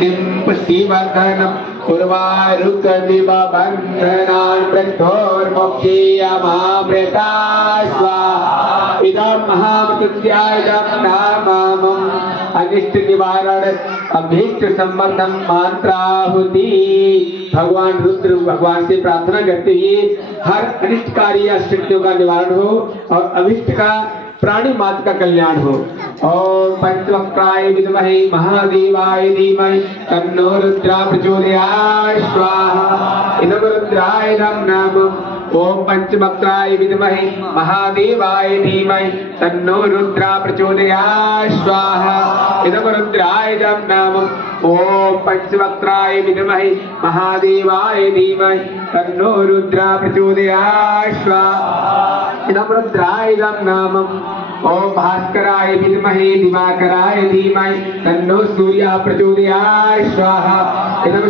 सुगन्धिं पुष्टिवर्धनम् उर्वारुकदिव बन्धनान् प्रथोर्मुक्षीयमामृता स्वाहा इदं महामृत्युञ्जय इदं नामम् अनिष्ट निवारण अभीष्ट संवर्धन मंत्राहुति। भगवान रुद्र भगवान से प्रार्थना करते हुए हर अनिष्टकारी शक्तियों का निवारण हो और अभिष्ट का प्राणी मात्र का कल्याण हो। और पंचवक्त्राय विद्महे महादेवाय धीमहि तन्नो रुद्र प्रचोदयात् स्वाहा इदं रुद्राय नमः। ओम पंचवक्त्राय विद्महे महादेवाय धीमहि तन्नो रुद्र प्रचोदयात् स्वाहा इदं रुद्राय नमः। ओम पंचवक्त्राय विद्महे महादेवाय धीमहि तन्नो रुद्र प्रचोदयात् स्वाहा इदं रुद्राय नमः। ओम भास्कराय विद्महे दिवाकराय धीमहि तन्नो सूर्यः प्रचोदयात् स्वाहा इदं